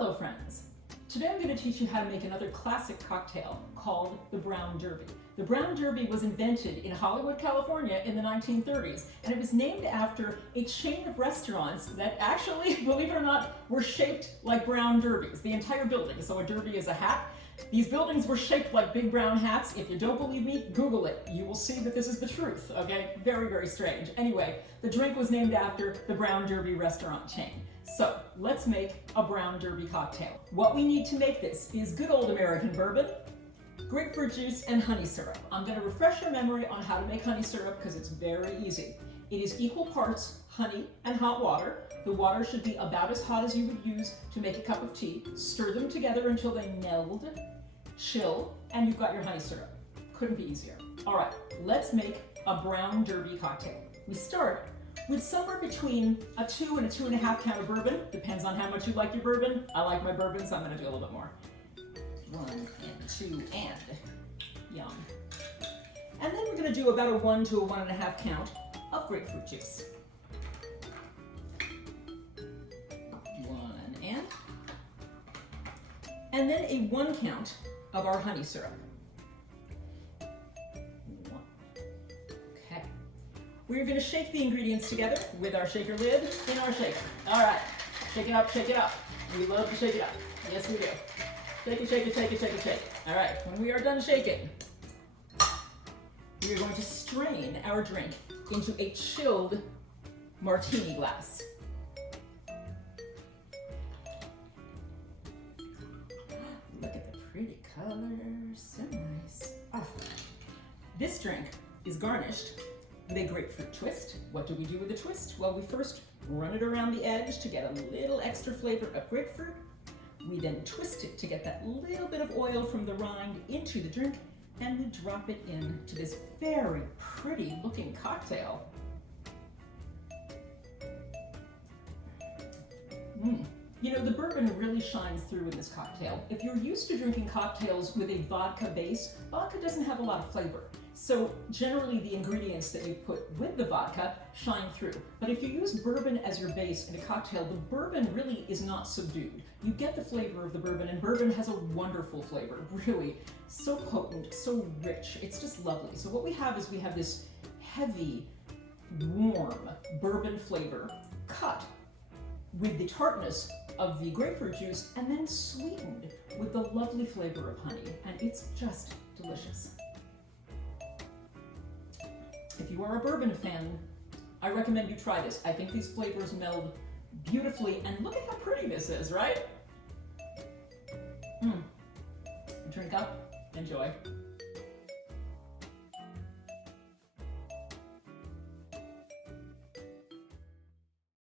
Hello friends! Today I'm going to teach you how to make another classic cocktail called the Brown Derby. The Brown Derby was invented in Hollywood, California in the 1930s, and it was named after a chain of restaurants that actually, believe it or not, were shaped like brown derbies, the entire building. So a derby is a hat. These buildings were shaped like big brown hats. If you don't believe me, Google it. You will see that this is the truth, okay? Very, very strange. Anyway, the drink was named after the Brown Derby restaurant chain. So let's make a Brown Derby cocktail. What we need to make this is good old American bourbon, grapefruit juice, and honey syrup. I'm going to refresh your memory on how to make honey syrup because it's very easy. It is equal parts honey and hot water. The water should be about as hot as you would use to make a cup of tea. Stir them together until they meld, chill, and you've got your honey syrup. Couldn't be easier. All right, let's make a Brown Derby cocktail. We start with somewhere between a 2 and a 2.5 count of bourbon. Depends on how much you like your bourbon. I like my bourbon, so I'm going to do a little bit more. 1 and 2 and yum. And then we're going to do about a 1 to a 1.5 count of grapefruit juice. 1 and then a 1 count of our honey syrup. Okay. We're going to shake the ingredients together with our shaker lid in our shaker. All right, shake it up, shake it up. We love to shake it up. Yes, we do. Shake it, shake it, shake it, shake it, shake it. All right, when we are done shaking, we are going to strain our drink into a chilled martini glass. Look at the pretty colors, so nice. Ah. This drink is garnished with a grapefruit twist. What do we do with the twist? Well, we first run it around the edge to get a little extra flavor of grapefruit. We then twist it to get that little bit of oil from the rind into the drink, and we drop it into this very pretty looking cocktail. You know, the bourbon really shines through in this cocktail. If you're used to drinking cocktails with a vodka base, vodka doesn't have a lot of flavor. So generally the ingredients that you put with the vodka shine through. But if you use bourbon as your base in a cocktail, the bourbon really is not subdued. You get the flavor of the bourbon, and bourbon has a wonderful flavor, really. So potent, so rich, it's just lovely. So what we have is we have this heavy, warm bourbon flavor cut with the tartness of the grapefruit juice and then sweetened with the lovely flavor of honey, and it's just delicious. If you are a bourbon fan, I recommend you try this. I think these flavors meld beautifully, and look at how pretty this is, right? Drink up, enjoy.